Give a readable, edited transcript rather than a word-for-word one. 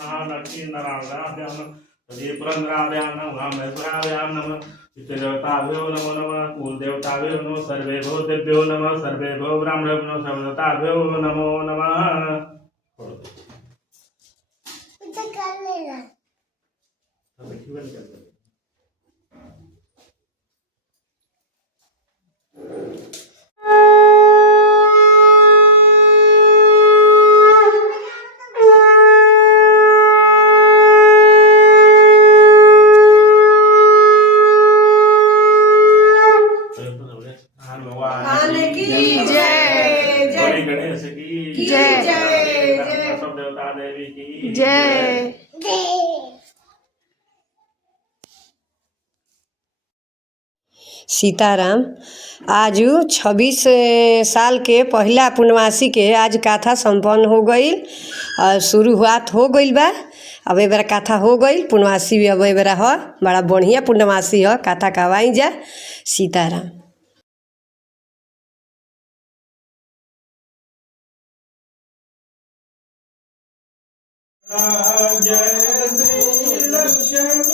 लक्ष्मीनारायणाभ्यां पुरंदराभ्यां नमः महेश्वराभ्यां नमः पितृदेवताभ्यो नमो नमः कुलदेवताभ्यो नमो सर्वेभ्यो देव्यो नमः सर्वेभ्यो ब्राह्मणेभ्यो सर्वदेवताभ्यो नमो नमः। गणेश की जय, सब देवता देवी की जय। सीताराम। आज 26 साल के पहला पूर्णमासी के आज कथा संपन्न हो गई और शुरुआत हो गई बा। अब ए बेरा कथा हो गई, पूर्णमासी भी अब ए बेरा हो, बड़ा बढ़िया पूर्णमासी हो, कथा कहवाई जा। सीताराम। जय श्री लक्ष्मी